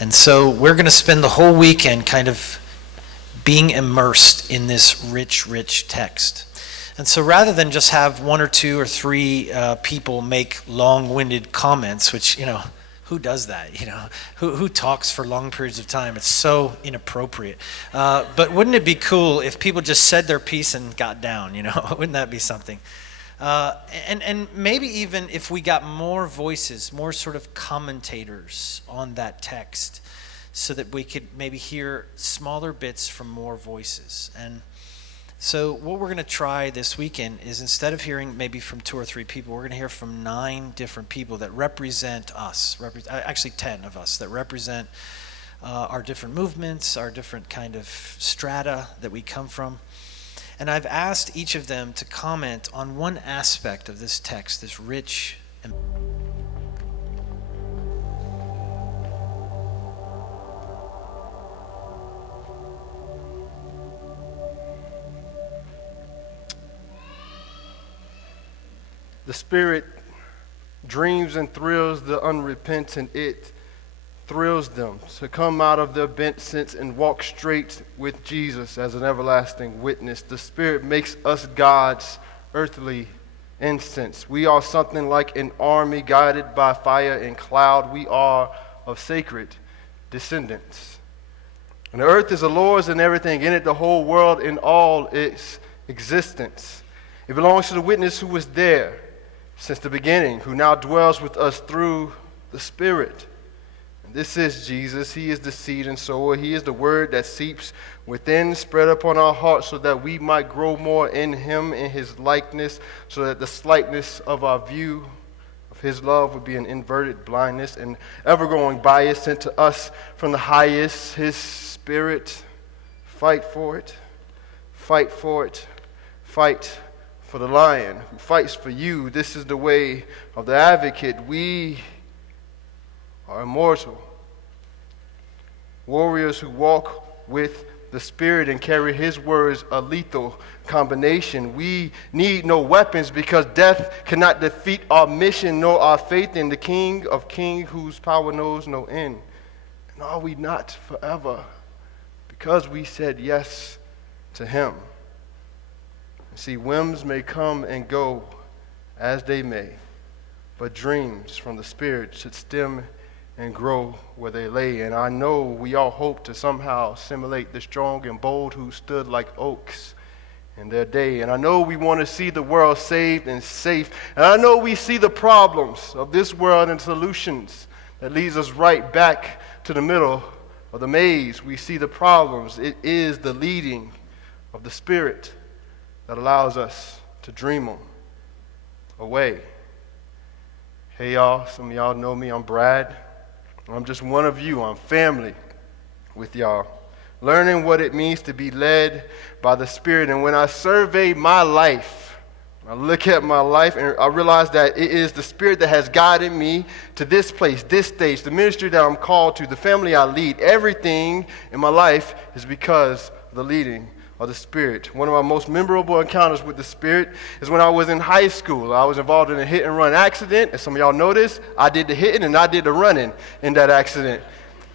And so we're going to spend the whole weekend kind of being immersed in this rich, rich text. And so rather than just have one or two or three people make long-winded comments, which, who does that? Who talks for long periods of time? It's so inappropriate. But wouldn't it be cool if people just said their piece and got down? Wouldn't that be something? And maybe even if we got more voices, more sort of commentators on that text, so that we could maybe hear smaller bits from more voices. And so what we're going to try this weekend is, instead of hearing maybe from 2 or 3 people, we're going to hear from 9 different people that represent us, actually 10 of us, that represent our different movements, our different kind of strata that we come from. And I've asked each of them to comment on one aspect of this text, this rich and The Spirit dreams and thrills the unrepentant. It thrills them to come out of their bent sense and walk straight with Jesus as an everlasting witness. The Spirit makes us God's earthly incense. We are something like an army guided by fire and cloud. We are of sacred descendants. And the earth is the Lord's and everything in it, the whole world in all its existence. It belongs to the witness who was there since the beginning, who now dwells with us through the Spirit. And this is Jesus. He is the seed and sower. He is the word that seeps within, spread upon our hearts, so that we might grow more in him, in his likeness, so that the slightness of our view of his love would be an inverted blindness, and ever-growing bias sent to us from the highest, his Spirit. Fight for it. Fight for it. Fight for the Lion who fights for you. This is the way of the advocate. We are immortal. Warriors who walk with the Spirit and carry his words, a lethal combination. We need no weapons because death cannot defeat our mission nor our faith in the King of Kings whose power knows no end. And are we not forever because we said yes to him? See, whims may come and go as they may, but dreams from the Spirit should stem and grow where they lay. And I know we all hope to somehow simulate the strong and bold who stood like oaks in their day. And I know we want to see the world saved and safe. And I know we see the problems of this world and solutions that leads us right back to the middle of the maze. We see the problems. It is the leading of the Spirit that allows us to dream them away. Hey y'all, some of y'all know me, I'm Brad. I'm just one of you, I'm family with y'all. Learning what it means to be led by the Spirit. And when I survey my life, I look at my life and I realize that it is the Spirit that has guided me to this place, this stage, the ministry that I'm called to, the family I lead. Everything in my life is because of the leading of the Spirit. One of my most memorable encounters with the Spirit is when I was in high school. I was involved in a hit-and-run accident. As some of y'all know this, I did the hitting and I did the running in that accident.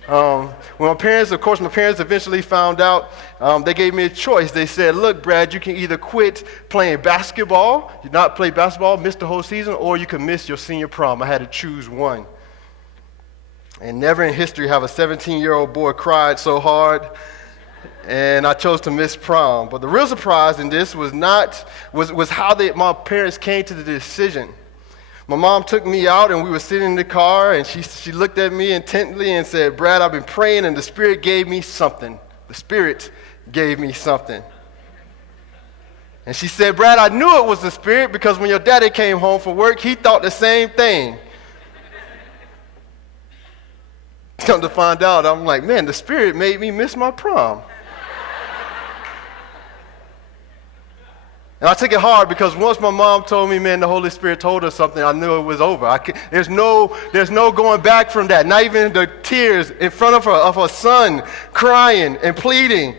When my parents eventually found out, they gave me a choice. They said, look, Brad, you can either quit playing basketball, you not play basketball, miss the whole season, or you can miss your senior prom. I had to choose one. And never in history have a 17-year-old boy cried so hard. And I chose to miss prom. But the real surprise in this was how my parents came to the decision. My mom took me out and we were sitting in the car and she looked at me intently and said, Brad, I've been praying and the Spirit gave me something. The Spirit gave me something. And she said, Brad, I knew it was the Spirit because when your daddy came home from work, he thought the same thing. Come to find out, I'm like, man, the Spirit made me miss my prom. And I took it hard because once my mom told me, man, the Holy Spirit told us something, I knew it was over. There's no going back from that. Not even the tears in front of her son crying and pleading.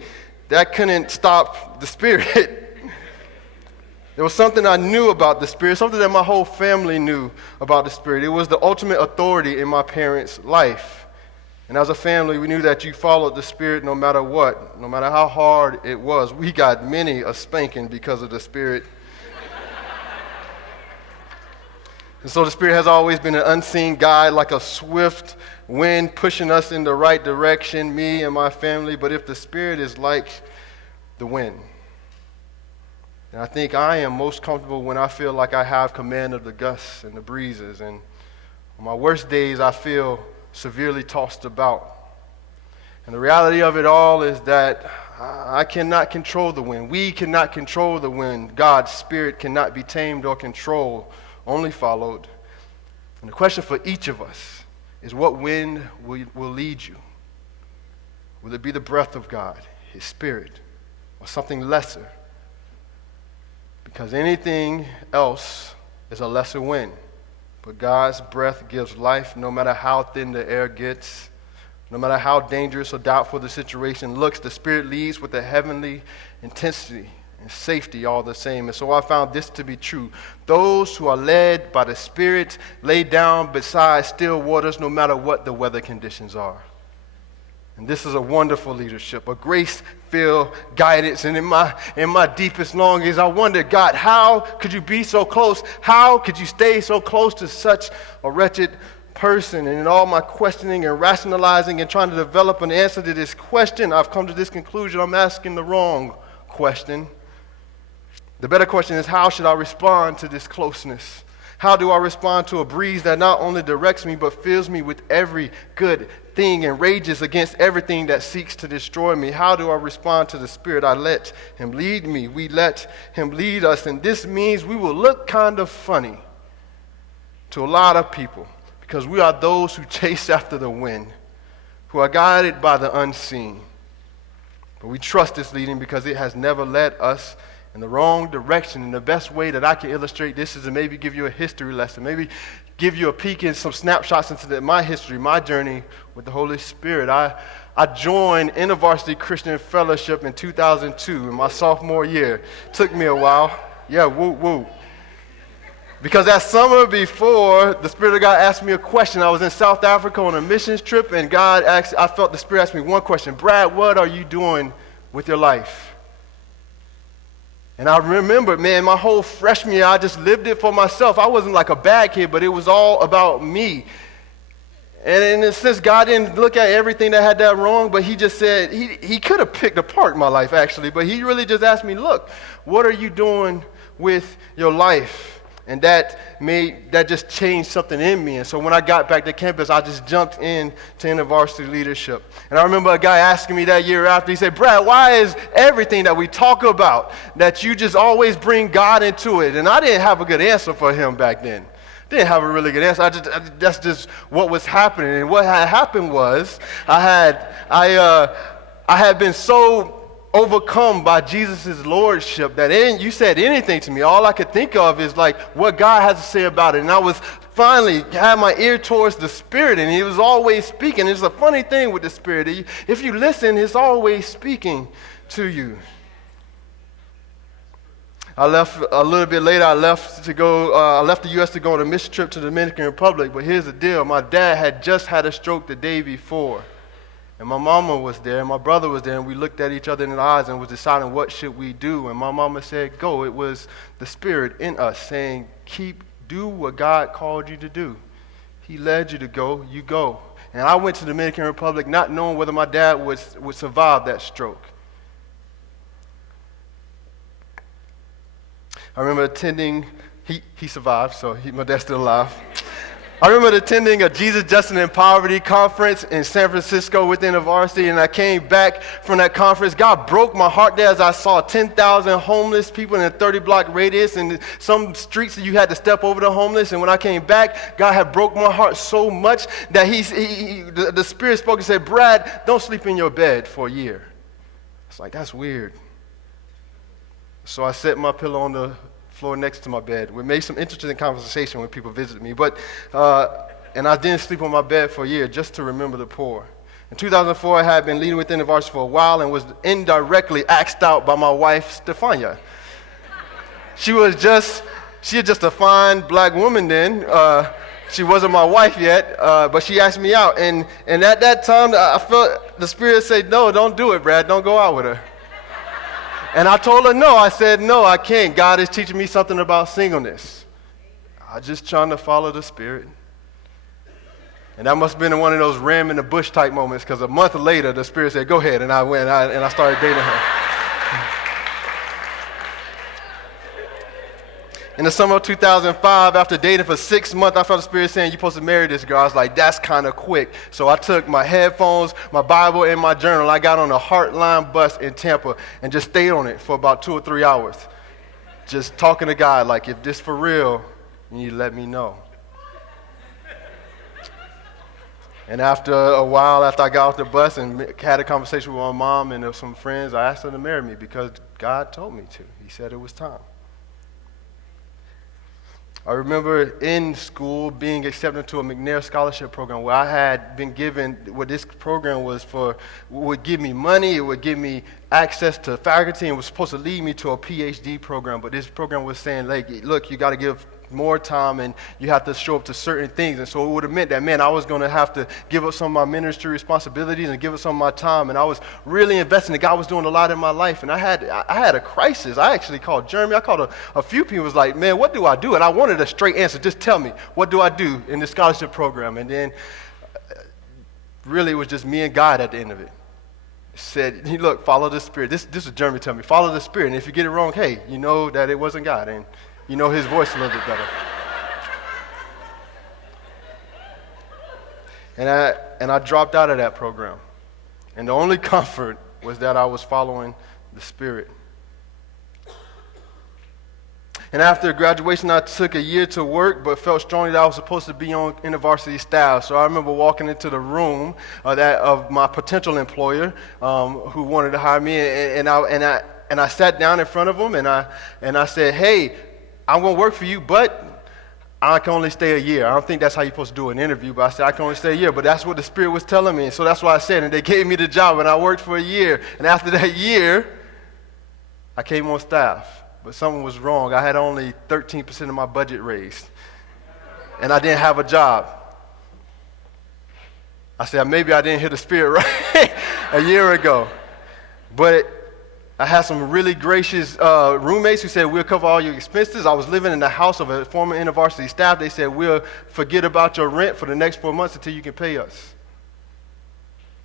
That couldn't stop the Spirit. There was something I knew about the Spirit, something that my whole family knew about the Spirit. It was the ultimate authority in my parents' life. And as a family, we knew that you followed the Spirit no matter what, no matter how hard it was. We got many a spanking because of the Spirit. And so the Spirit has always been an unseen guide, like a swift wind pushing us in the right direction, me and my family. But if the Spirit is like the wind, and I think I am most comfortable when I feel like I have command of the gusts and the breezes. And on my worst days, I feel severely tossed about. And the reality of it all is that I cannot control the wind. We cannot control the wind. God's Spirit cannot be tamed or controlled, only followed. And the question for each of us is, what wind will lead you? Will it be the breath of God, His Spirit, or something lesser? Because anything else is a lesser wind. But God's breath gives life no matter how thin the air gets, no matter how dangerous or doubtful the situation looks. The Spirit leads with a heavenly intensity and safety all the same. And so I found this to be true. Those who are led by the Spirit lay down beside still waters no matter what the weather conditions are. And this is a wonderful leadership, a grace-filled guidance. And in my deepest longings, I wonder, God, how could you be so close? How could you stay so close to such a wretched person? And in all my questioning and rationalizing and trying to develop an answer to this question, I've come to this conclusion: I'm asking the wrong question. The better question is, how should I respond to this closeness? How do I respond to a breeze that not only directs me but fills me with every good thing and rages against everything that seeks to destroy me? How do I respond to the Spirit? I let Him lead me. We let Him lead us. And this means we will look kind of funny to a lot of people because we are those who chase after the wind, who are guided by the unseen. But we trust this leading because it has never led us in the wrong direction. And the best way that I can illustrate this is to maybe give you a history lesson, maybe give you a peek in some snapshots into my history, my journey with the Holy Spirit. I joined InterVarsity Christian Fellowship in 2002, in my sophomore year. Took me a while. Yeah, woo, woo. Because that summer before, the Spirit of God asked me a question. I was in South Africa on a missions trip, and I felt the Spirit ask me one question: Brad, what are you doing with your life? And I remember, man, my whole freshman year, I just lived it for myself. I wasn't like a bad kid, but it was all about me. And in a sense, God didn't look at everything that had that wrong, but He just said, He could have picked apart my life, actually, but He really just asked me, look, what are you doing with your life? And that just changed something in me. And so when I got back to campus, I just jumped in to InterVarsity leadership. And I remember a guy asking me that year after, he said, Brad, why is everything that we talk about that you just always bring God into it? And I didn't have a good answer for him back then. Didn't have a really good answer. That's just what was happening. And what had happened was I had been so overcome by Jesus' lordship that you said anything to me, all I could think of is like what God has to say about it. And I was finally had my ear towards the Spirit, and He was always speaking. It's a funny thing with the Spirit. If you listen, He's always speaking to you. I left a little bit later. I left the U.S. to go on a mission trip to the Dominican Republic. But here's the deal: my dad had just had a stroke the day before. And my mama was there, and my brother was there, and we looked at each other in the eyes and was deciding what should we do. And my mama said, go. It was the Spirit in us saying, do what God called you to do. He led you to go, you go. And I went to the Dominican Republic not knowing whether my dad would survive that stroke. I remember attending, he survived, so my dad's still alive. I remember attending a Jesus, Justice, and Poverty conference in San Francisco within the varsity, and I came back from that conference. God broke my heart there as I saw 10,000 homeless people in a 30-block radius, and some streets that you had to step over the homeless. And when I came back, God had broke my heart so much that the Spirit spoke and said, Brad, don't sleep in your bed for a year. It's like, that's weird. So I set my pillow on the floor next to my bed. We made some interesting conversation when people visited me, and I didn't sleep on my bed for a year just to remember the poor. In 2004, I had been leading within the varsity for a while and was indirectly asked out by my wife, Stefania. She had just a fine black woman then, She wasn't my wife yet, but she asked me out. And at that time, I felt the Spirit say, no, don't do it, Brad. Don't go out with her. And I told her no. I said, no, I can't. God is teaching me something about singleness. I'm just trying to follow the Spirit. And that must have been one of those ram in the bush type moments, because a month later, the Spirit said, go ahead. And I went and I started dating her. In the summer of 2005, after dating for 6 months, I felt the Spirit saying, you're supposed to marry this girl. I was like, that's kind of quick. So I took my headphones, my Bible, and my journal. I got on a Heartline bus in Tampa and just stayed on it for about 2 or 3 hours. Just talking to God, like, if this for real, you need to let me know. And after a while, after I got off the bus and had a conversation with my mom and some friends, I asked her to marry me because God told me to. He said it was time. I remember in school being accepted to a McNair scholarship program where I had been given, what this program was for, would give me money, it would give me access to faculty, and was supposed to lead me to a PhD program. But this program was saying, like, look, you got to give more time and you have to show up to certain things. And so it would have meant that, man, I was going to have to give up some of my ministry responsibilities and give up some of my time. And I was really investing. God was doing a lot in my life. And I had a crisis. I actually called Jeremy. I called a few people. Was like, man, what do I do? And I wanted a straight answer. Just tell me, what do I do in this scholarship program? And then really it was just me and God at the end of it. Said, look, follow the Spirit. This is Jeremy telling me, follow the Spirit. And if you get it wrong, hey, you know that it wasn't God. And you know his voice a little bit better. And I dropped out of that program. And the only comfort was that I was following the Spirit. And after graduation, I took a year to work, but felt strongly that I was supposed to be on InterVarsity staff. So I remember walking into the room of my potential employer who wanted to hire me, and I sat down in front of him, and I said, hey, I'm going to work for you, but I can only stay a year. I don't think that's how you're supposed to do an interview, but I said I can only stay a year. But that's what the Spirit was telling me, and so that's what I said. And they gave me the job, and I worked for a year. And after that year, I came on staff. But something was wrong. I had only 13% of my budget raised, and I didn't have a job. I said, maybe I didn't hear the Spirit right a year ago. But I had some really gracious roommates who said, we'll cover all your expenses. I was living in the house of a former InterVarsity staff. They said, we'll forget about your rent for the next 4 months until you can pay us.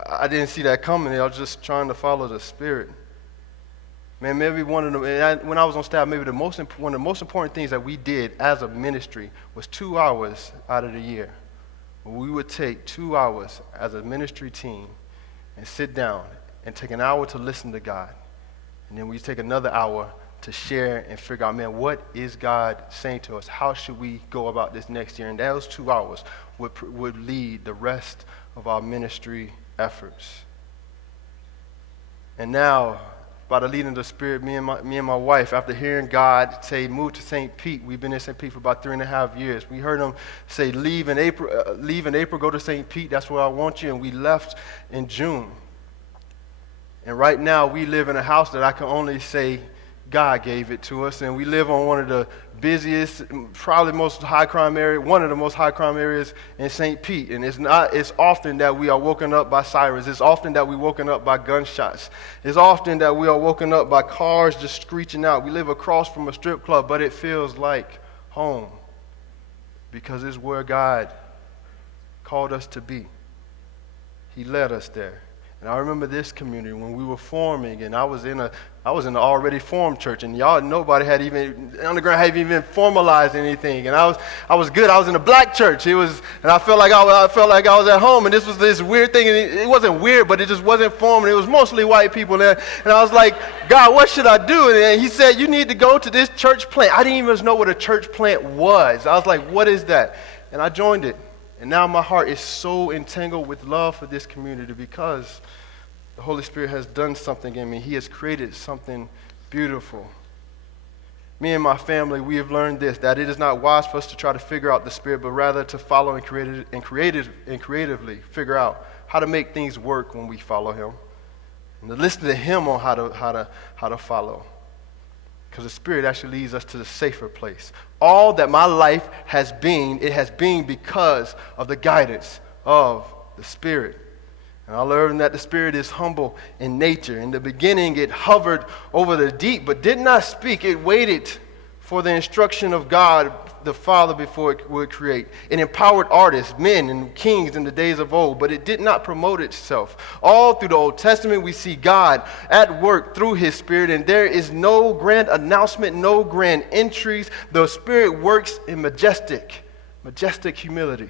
I didn't see that coming. I was just trying to follow the Spirit. Man, maybe when I was on staff, maybe one of the most important things that we did as a ministry was 2 hours out of the year. We would take 2 hours as a ministry team and sit down and take an hour to listen to God. And then we take another hour to share and figure out, man, what is God saying to us? How should we go about this next year? And those 2 hours would lead the rest of our ministry efforts. And now, by the leading of the Spirit, me and my wife, after hearing God say, move to St. Pete, we've been in St. Pete for about 3.5 years. We heard him say, leave in April, go to St. Pete, that's where I want you. And we left in June. And right now, we live in a house that I can only say God gave it to us. And we live on one of the busiest, probably most high crime area, one of the most high crime areas in St. Pete. And it's often that we are woken up by sirens. It's often that we're woken up by gunshots. It's often that we are woken up by cars just screeching out. We live across from a strip club, but it feels like home because it's where God called us to be. He led us there. And I remember this community when we were forming, and I was in an already formed church, and nobody had even underground hadn't even formalized anything. And I was good. I was in a black church. And I felt like I was at home. And this was this weird thing, and it wasn't weird, but it just wasn't formed. It was mostly white people there. And I was like, God, what should I do? And he said, you need to go to this church plant. I didn't even know what a church plant was. I was like, what is that? And I joined it. And now my heart is so entangled with love for this community because the Holy Spirit has done something in me. He has created something beautiful. Me and my family, we have learned this, that it is not wise for us to try to figure out the Spirit, but rather to follow and creatively figure out how to make things work when we follow Him. And to listen to Him on how to follow. because the Spirit actually leads us to the safer place. All that my life has been, it has been because of the guidance of the Spirit. And I learned that the Spirit is humble in nature. In the beginning, it hovered over the deep, but did not speak. It waited for the instruction of God, the Father, before it would create. It empowered artists, men, and kings in the days of old, but it did not promote itself. All through the Old Testament, we see God at work through His Spirit, and there is no grand announcement, no grand entries. The Spirit works in majestic humility.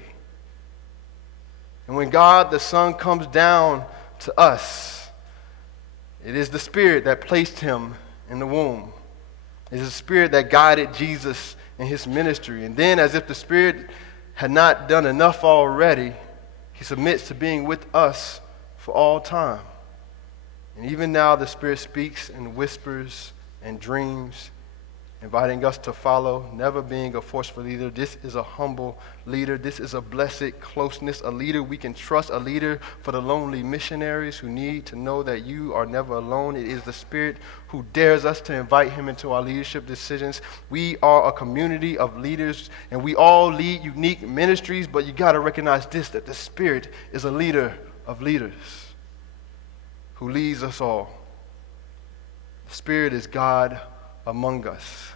And when God the Son comes down to us, it is the Spirit that placed Him in the womb. It is the Spirit that guided Jesus in His ministry. And then, as if the Spirit had not done enough already, He submits to being with us for all time. And even now, the Spirit speaks and whispers and dreams, inviting us to follow, never being a forceful leader. This is a humble leader. This is a blessed closeness, a leader we can trust, a leader for the lonely missionaries who need to know that you are never alone. It is the Spirit who dares us to invite Him into our leadership decisions. We are a community of leaders, and we all lead unique ministries, but you got to recognize this, that the Spirit is a leader of leaders who leads us all. The Spirit is God among us,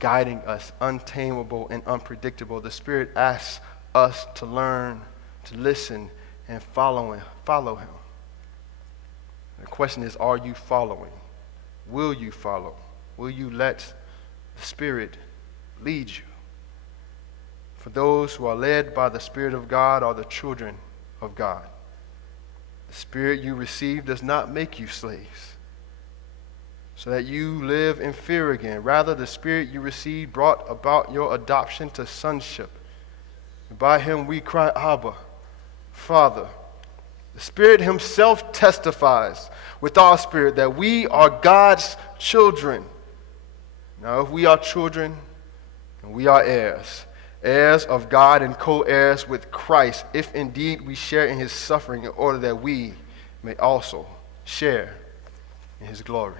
guiding us, untamable and unpredictable. The Spirit asks us to learn, to listen, and follow Him. The question is, are you following? Will you follow? Will you let the Spirit lead you? For those who are led by the Spirit of God are the children of God. The Spirit you receive does not make you slaves, so that you live in fear again. Rather, the Spirit you received brought about your adoption to sonship. And by Him we cry, Abba, Father. The Spirit Himself testifies with our spirit that we are God's children. Now, if we are children, then we are heirs, heirs of God and co-heirs with Christ, if indeed we share in His suffering, in order that we may also share in His glory.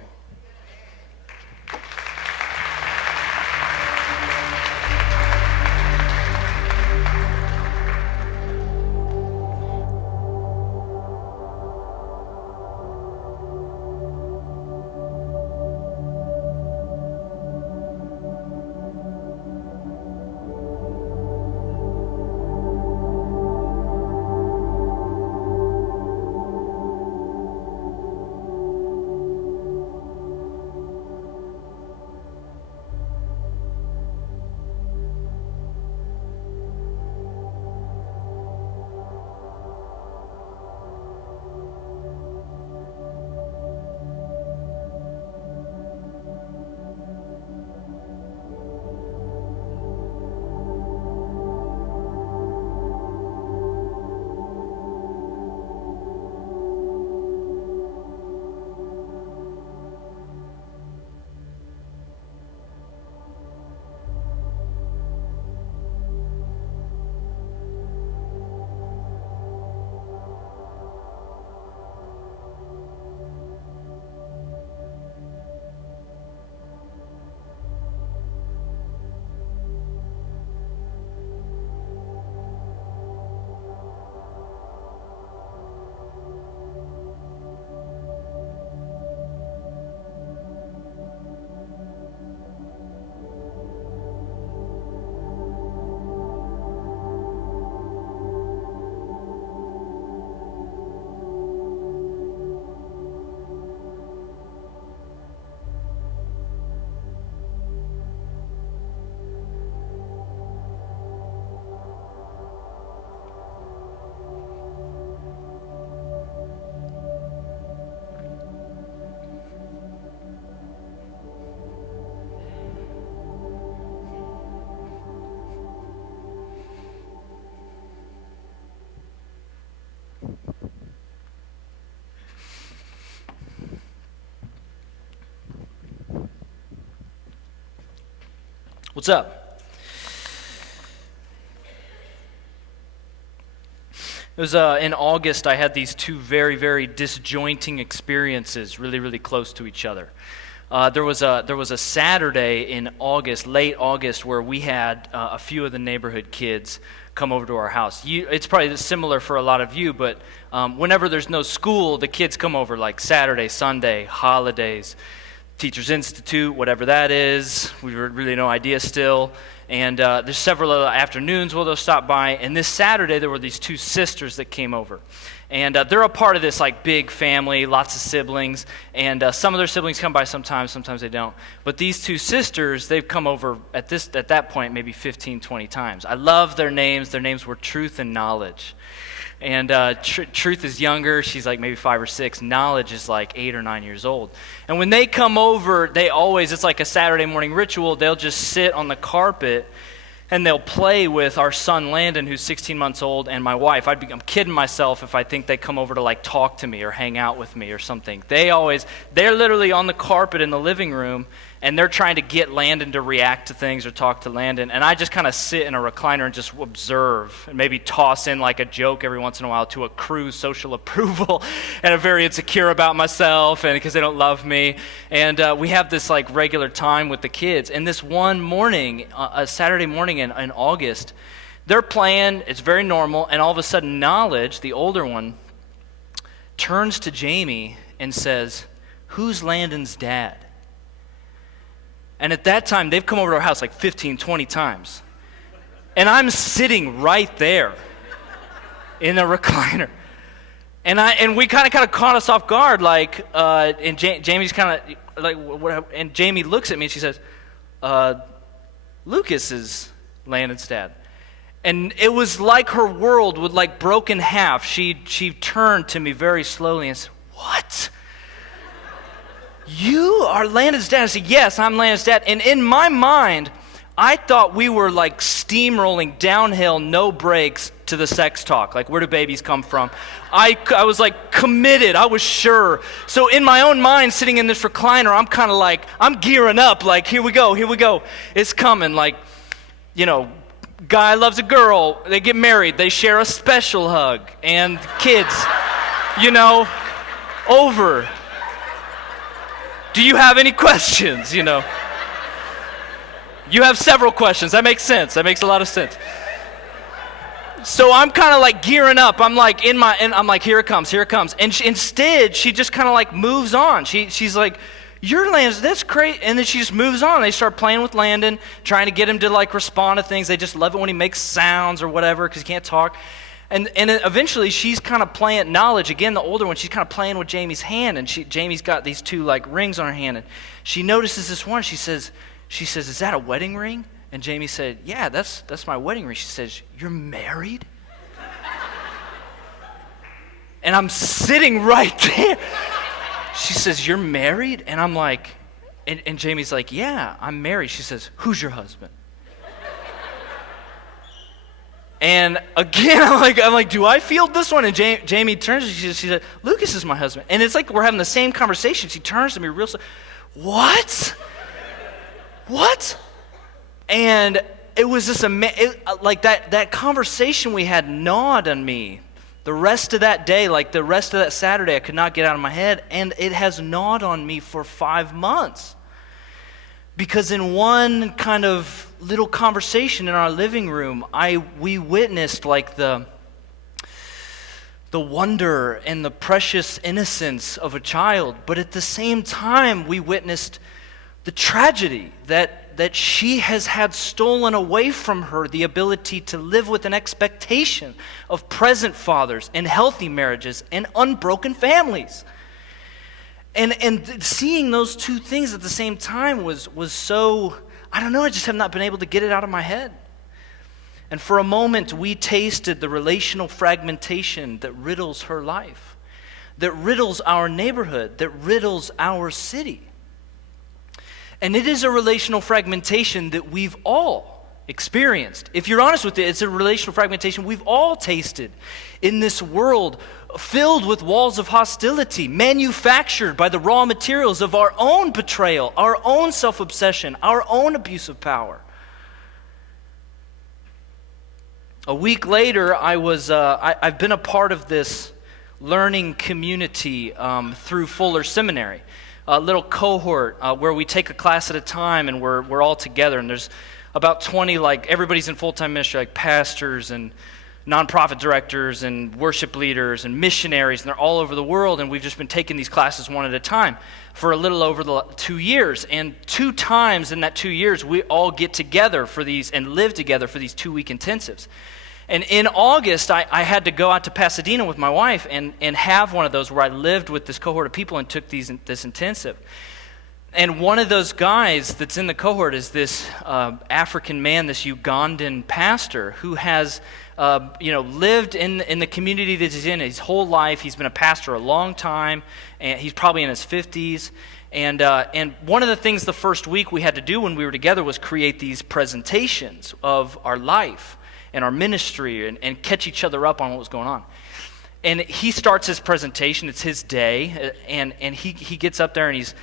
What's up? It was in August. I had these two very, very disjointing experiences really, really close to each other. There was a Saturday in August, late August, where we had a few of the neighborhood kids come over to our house. It's probably similar for a lot of you, but whenever there's no school, the kids come over like Saturday, Sunday, holidays, Teachers Institute, whatever that is. We really no idea still. And there's several other afternoons where they'll stop by. And this Saturday, there were these two sisters that came over. And they're a part of this like big family, lots of siblings. And some of their siblings come by sometimes they don't. But these two sisters, they've come over at that point maybe 15, 20 times. I love their names. Their names were Truth and Knowledge. And Truth is younger. She's like maybe 5 or 6. Knowledge is like 8 or 9 years old. And when they come over, it's like a Saturday morning ritual. They'll just sit on the carpet and they'll play with our son Landon, who's 16 months old, and my wife. I'm kidding myself if I think they come over to like talk to me or hang out with me or something. They're literally on the carpet in the living room, and they're trying to get Landon to react to things or talk to Landon. And I just kind of sit in a recliner and just observe and maybe toss in like a joke every once in a while to accrue social approval and I'm very insecure about myself and because they don't love me. And we have this like regular time with the kids. And this one morning, a Saturday morning in August, they're playing, it's very normal, and all of a sudden Knowledge, the older one, turns to Jamie and says, "Who's Landon's dad?" And at that time, they've come over to our house like 15, 20 times. And I'm sitting right there in a recliner. And we kind of caught us off guard, like, and Jamie's kind of like, what, and Jamie looks at me and she says, "Lucas is Landon's dad." And it was like her world would like broke in half. She turned to me very slowly and said, "What? You are Landon's dad?" I said, "Yes, I'm Landon's dad." And in my mind, I thought we were like steamrolling downhill, no brakes to the sex talk. Like, where do babies come from? I was like committed. I was sure. So in my own mind, sitting in this recliner, I'm kind of like, I'm gearing up. Like, here we go. It's coming. Like, guy loves a girl. They get married. They share a special hug. And kids, over. Do you have any questions, You have several questions. That makes sense. That makes a lot of sense. So I'm kind of like gearing up. I'm like and I'm like, here it comes. And instead, she just kind of like moves on. She's like, "You're Landon, that's great." And then she just moves on. They start playing with Landon, trying to get him to like respond to things. They just love it when he makes sounds or whatever because he can't talk. And eventually she's kind of playing Knowledge, again, the older one, she's kind of playing with Jamie's hand, and Jamie's got these two like rings on her hand, and she notices this one. She says, "Is that a wedding ring?" And Jamie said, "Yeah, that's my wedding ring." She says, "You're married?" And I'm sitting right there. She says, "You're married?" And I'm like, and Jamie's like, "Yeah, I'm married." She says, "Who's your husband?" And again, I'm like, do I feel this one? And Jamie turns and she said, "Lucas is my husband." And it's like we're having the same conversation. She turns to me real slow. What? And it was just like that conversation we had gnawed on me. The rest of that day, like the rest of that Saturday, I could not get out of my head. And it has gnawed on me for 5 months. Because in one kind of little conversation in our living room, we witnessed like the wonder and the precious innocence of a child, but at the same time we witnessed the tragedy that she has had stolen away from her the ability to live with an expectation of present fathers and healthy marriages and unbroken families. And seeing those two things at the same time was so, I don't know, I just have not been able to get it out of my head. And for a moment, we tasted the relational fragmentation that riddles her life, that riddles our neighborhood, that riddles our city. And it is a relational fragmentation that we've all experienced. If you're honest with it, it's a relational fragmentation we've all tasted in this world filled with walls of hostility, manufactured by the raw materials of our own betrayal, our own self-obsession, our own abuse of power. A week later, I've been a part of this learning community through Fuller Seminary. little cohort where we take a class at a time and we're all together. And there's about 20, like everybody's in full-time ministry, like pastors and nonprofit directors and worship leaders and missionaries, and they're all over the world, and we've just been taking these classes one at a time for a little over the 2 years. And 2 times in that 2 years, we all get together for these and live together for these 2-week intensives. And in August, I had to go out to Pasadena with my wife and have one of those where I lived with this cohort of people and took this intensive. And one of those guys that's in the cohort is this African man, this Ugandan pastor who has lived in the community that he's in his whole life. He's been a pastor a long time, and he's probably in his 50s. And one of the things the first week we had to do when we were together was create these presentations of our life and our ministry and catch each other up on what was going on. And he starts his presentation. It's his day, and he gets up there and he's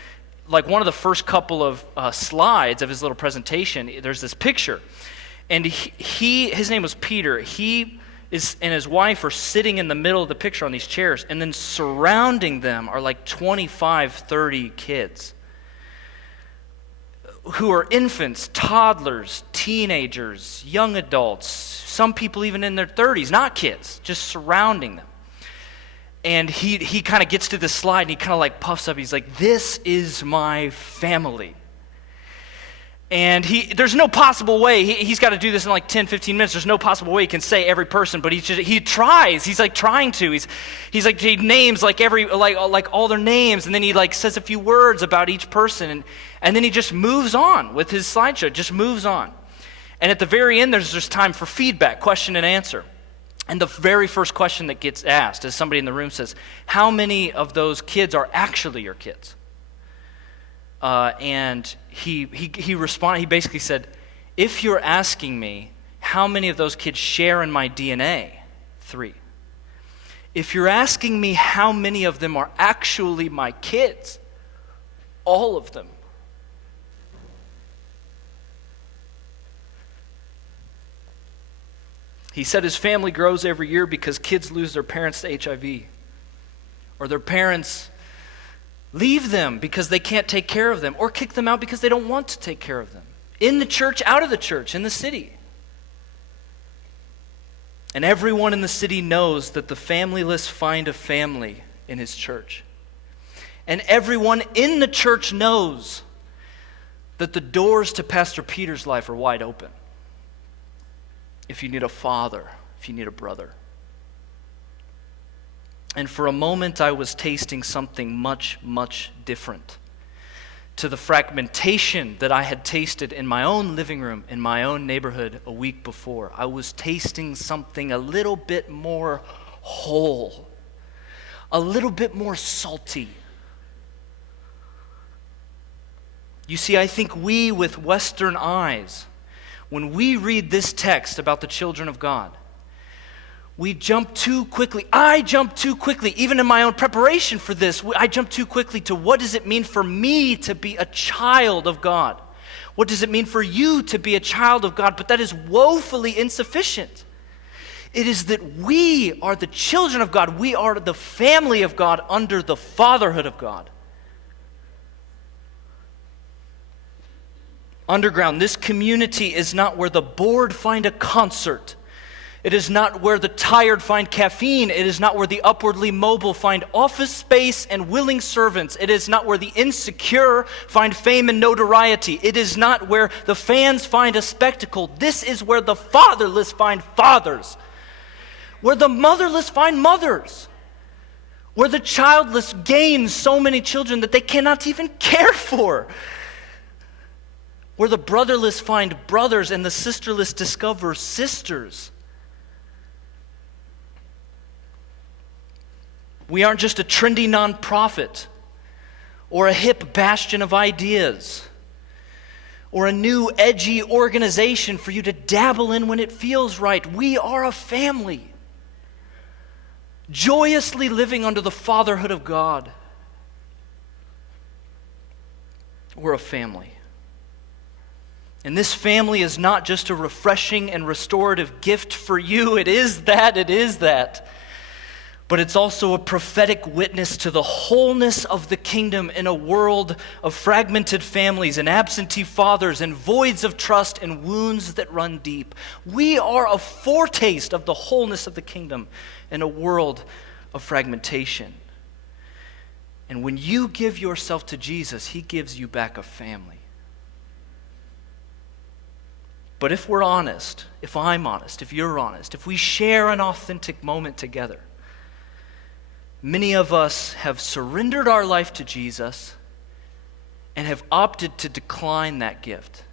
like one of the first couple of slides of his little presentation, there's this picture. And his name was Peter. He and his wife are sitting in the middle of the picture on these chairs, and then surrounding them are like 25, 30 kids who are infants, toddlers, teenagers, young adults, some people even in their 30s, not kids, just surrounding them. And he kind of gets to this slide and he kind of like puffs up. He's like, "This is my family." And there's no possible way, he's got to do this in like 10, 15 minutes. There's no possible way he can say every person, but he tries. He's like trying to. He's like, he names like all their names, and then he like says a few words about each person, and then he just moves on with his slideshow, just moves on. And at the very end, there's just time for feedback, question and answer. And the very first question that gets asked is somebody in the room says, "How many of those kids are actually your kids?" And he responded. He basically said, "If you're asking me how many of those kids share in my DNA, 3. If you're asking me how many of them are actually my kids, all of them." He said his family grows every year because kids lose their parents to HIV, or their parents leave them because they can't take care of them, or kick them out because they don't want to take care of them. In the church, out of the church, in the city. And everyone in the city knows that the familyless find a family in his church. And everyone in the church knows that the doors to Pastor Peter's life are wide open. If you need a father, if you need a brother. And for a moment, I was tasting something much, much different to the fragmentation that I had tasted in my own living room, in my own neighborhood a week before. I was tasting something a little bit more whole, a little bit more salty. You see, I think we, with Western eyes, when we read this text about the children of God, we jump too quickly. I jump too quickly, even in my own preparation for this. I jump too quickly to what does it mean for me to be a child of God? What does it mean for you to be a child of God? But that is woefully insufficient. It is that we are the children of God. We are the family of God under the fatherhood of God. Underground, this community is not where the bored find a concert. It is not where the tired find caffeine. It is not where the upwardly mobile find office space and willing servants. It is not where the insecure find fame and notoriety. It is not where the fans find a spectacle. This is where the fatherless find fathers. Where the motherless find mothers. Where the childless gain so many children that they cannot even care for. Where the brotherless find brothers and the sisterless discover sisters. We aren't just a trendy nonprofit or a hip bastion of ideas or a new edgy organization for you to dabble in when it feels right. We are a family, joyously living under the fatherhood of God. We're a family. And this family is not just a refreshing and restorative gift for you. It is that. but it's also a prophetic witness to the wholeness of the kingdom in a world of fragmented families and absentee fathers and voids of trust and wounds that run deep. We are a foretaste of the wholeness of the kingdom in a world of fragmentation. And when you give yourself to Jesus, he gives you back a family. But if we're honest, if I'm honest, if you're honest, if we share an authentic moment together, many of us have surrendered our life to Jesus and have opted to decline that gift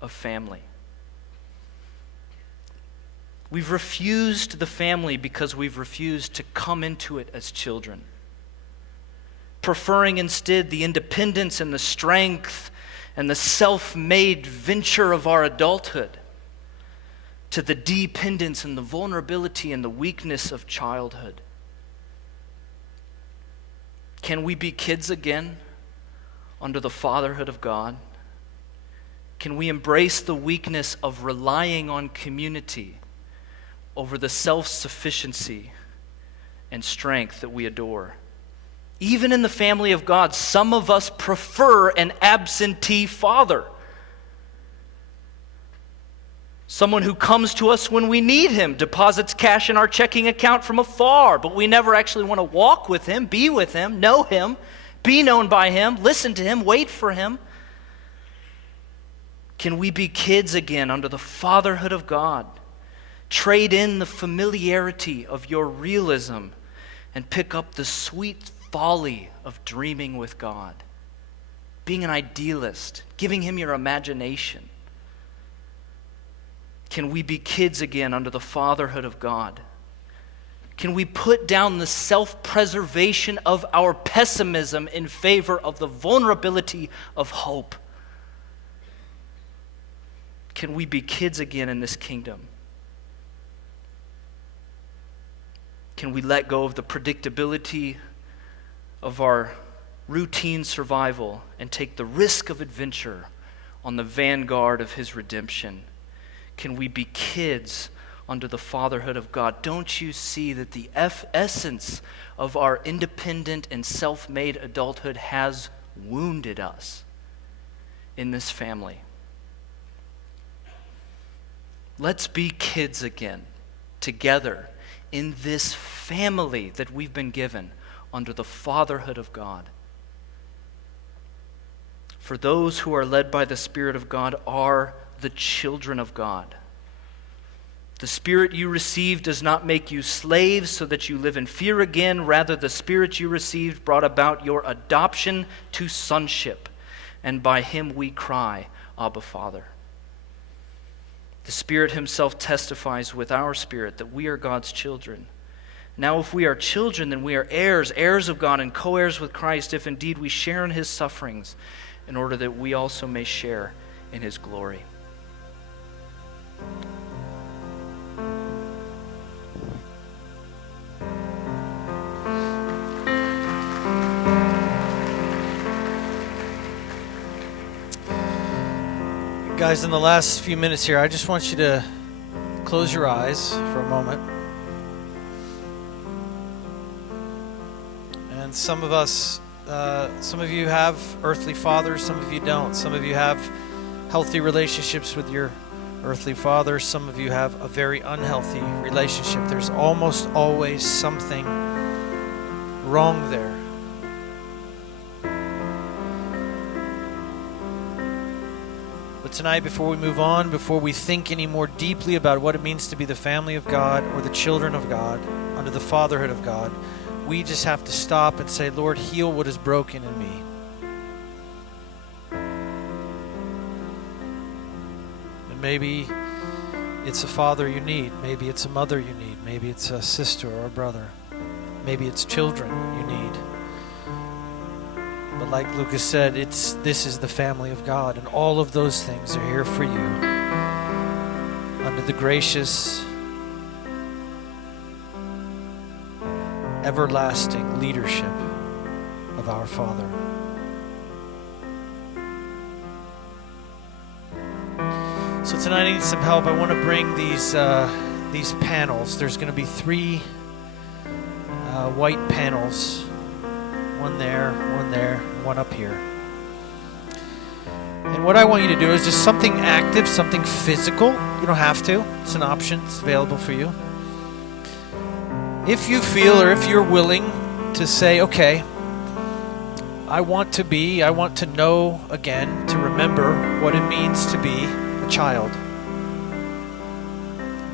of family. We've refused the family because we've refused to come into it as children, preferring instead the independence and the strength and the self-made venture of our adulthood to the dependence and the vulnerability and the weakness of childhood. Can we be kids again under the fatherhood of God? Can we embrace the weakness of relying on community over the self-sufficiency and strength that we adore? Even in the family of God, some of us prefer an absentee father. Someone who comes to us when we need him, deposits cash in our checking account from afar, but we never actually want to walk with him, be with him, know him, be known by him, listen to him, wait for him. Can we be kids again under the fatherhood of God? Trade in the familiarity of your realism and pick up the sweet folly of dreaming with God, being an idealist, giving him your imagination. Can we be kids again under the fatherhood of God? Can we put down the self-preservation of our pessimism in favor of the vulnerability of hope? Can we be kids again in this kingdom? Can we let go of the predictability of our routine survival and take the risk of adventure on the vanguard of his redemption? Can we be kids under the fatherhood of God? Don't you see that the essence of our independent and self-made adulthood has wounded us in this family? Let's be kids again, together, in this family that we've been given under the fatherhood of God. For those who are led by the Spirit of God are the children of God. The Spirit you received does not make you slaves so that you live in fear again. Rather, the Spirit you received brought about your adoption to sonship, and by him we cry, Abba, Father. The Spirit himself testifies with our spirit that we are God's children. Now, if we are children, then we are heirs, heirs of God and co-heirs with Christ, if indeed we share in his sufferings, in order that we also may share in his glory. Guys, in the last few minutes here, I just want you to close your eyes for a moment. And some of us, some of you have earthly fathers, some of you don't. Some of you have healthy relationships with your earthly father. Some of you have a very unhealthy relationship. There's almost always something wrong there. But tonight, before we move on, before we think any more deeply about what it means to be the family of God or the children of God under the fatherhood of God, we just have to stop and say, Lord, heal what is broken in me. And maybe it's a father you need. Maybe it's a mother you need. Maybe it's a sister or a brother. Maybe it's children you need. But like Lucas said, this is the family of God, and all of those things are here for you under the gracious, everlasting leadership of our Father. So tonight I need some help. I want to bring these panels. There's going to be three white panels. One there, one up here. And what I want you to do is just something active, something physical. You don't have to. It's an option. It's available for you. If you feel or if you're willing to say, okay, I want to know again, to remember what it means to be a child.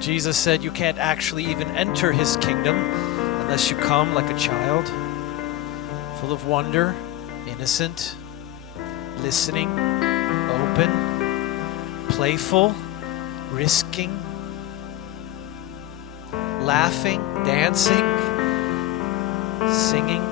Jesus said you can't actually even enter his kingdom unless you come like a child, full of wonder, innocent, listening, open, playful, risking, laughing, dancing, singing.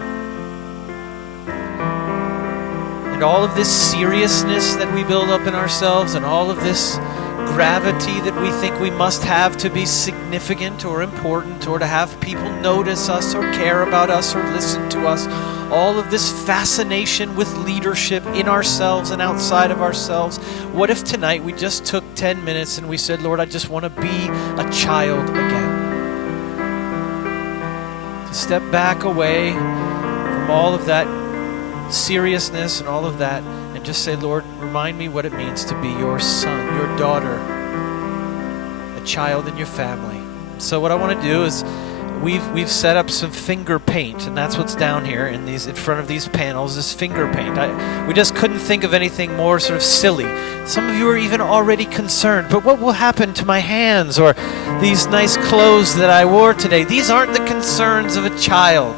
And all of this seriousness that we build up in ourselves and all of this gravity that we think we must have to be significant or important or to have people notice us or care about us or listen to us, all of this fascination with leadership in ourselves and outside of ourselves. What if tonight we just took 10 minutes and we said, Lord, I just want to be a child again. To step back away from all of that seriousness and all of that and just say, Lord, remind me what it means to be your son, your daughter, a child in your family. So what I want to do is we've set up some finger paint, and that's what's down here in front of these panels, this finger paint. We just couldn't think of anything more sort of silly. Some of you are even already concerned, but what will happen to my hands or these nice clothes that I wore today? These aren't the concerns of a child.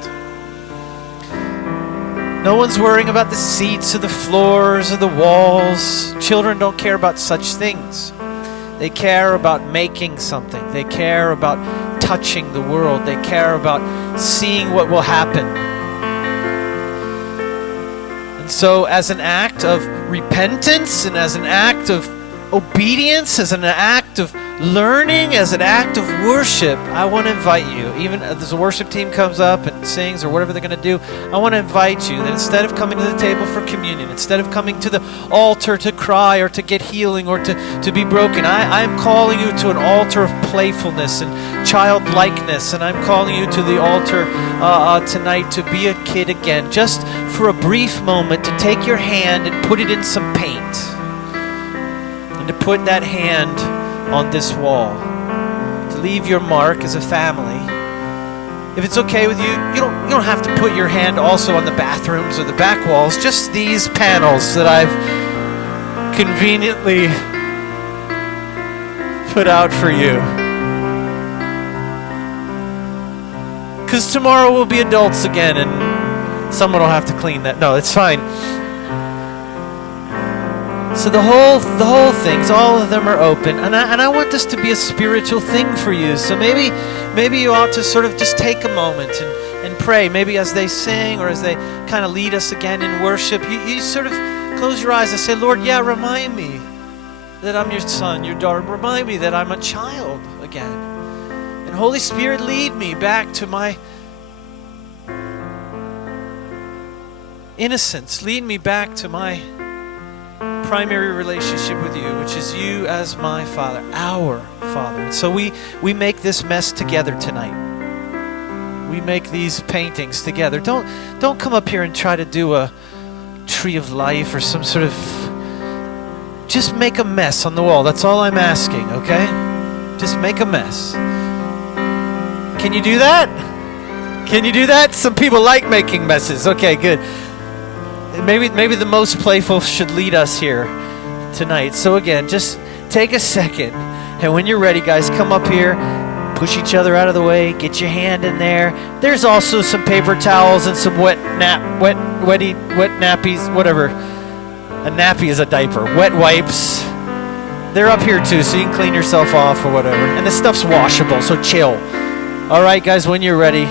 No one's worrying about the seats or the floors or the walls. Children don't care about such things. They care about making something. They care about touching the world. They care about seeing what will happen. And so as an act of repentance and as an act of obedience, as an act of learning, as an act of worship, I want to invite you, even as the worship team comes up and sings or whatever they're going to do, I want to invite you that instead of coming to the table for communion, instead of coming to the altar to cry or to get healing or to be broken, I am calling you to an altar of playfulness and childlikeness, and I'm calling you to the altar tonight to be a kid again, just for a brief moment, to take your hand and put it in some paint, and to put that hand on this wall, to leave your mark as a family. If it's okay with you, you don't have to put your hand also on the bathrooms or the back walls, just these panels that I've conveniently put out for you. Because tomorrow we'll be adults again and someone will have to clean that. No, it's fine. So the whole things, all of them are open, and I want this to be a spiritual thing for you. So maybe you ought to sort of just take a moment and pray. Maybe as they sing or as they kind of lead us again in worship, you sort of close your eyes and say, Lord, yeah, remind me that I'm your son, your daughter. Remind me that I'm a child again. And Holy Spirit, lead me back to my innocence. Lead me back to my primary relationship with you, which is you as my Father, our Father. And so we make this mess together tonight. We make these paintings together. Don't come up here and try to do a tree of life or some sort of... Just make a mess on the wall. That's all I'm asking, okay? Just make a mess. Can you do that? Can you do that? Some people like making messes. Okay, good. Maybe the most playful should lead us here tonight. So again, just take a second, and when you're ready, guys, come up here, push each other out of the way, get your hand in there. There's also some paper towels and some wet nappies, whatever. A nappy is a diaper. Wet wipes. They're up here too, so you can clean yourself off or whatever. And this stuff's washable, so chill. All right, guys, when you're ready,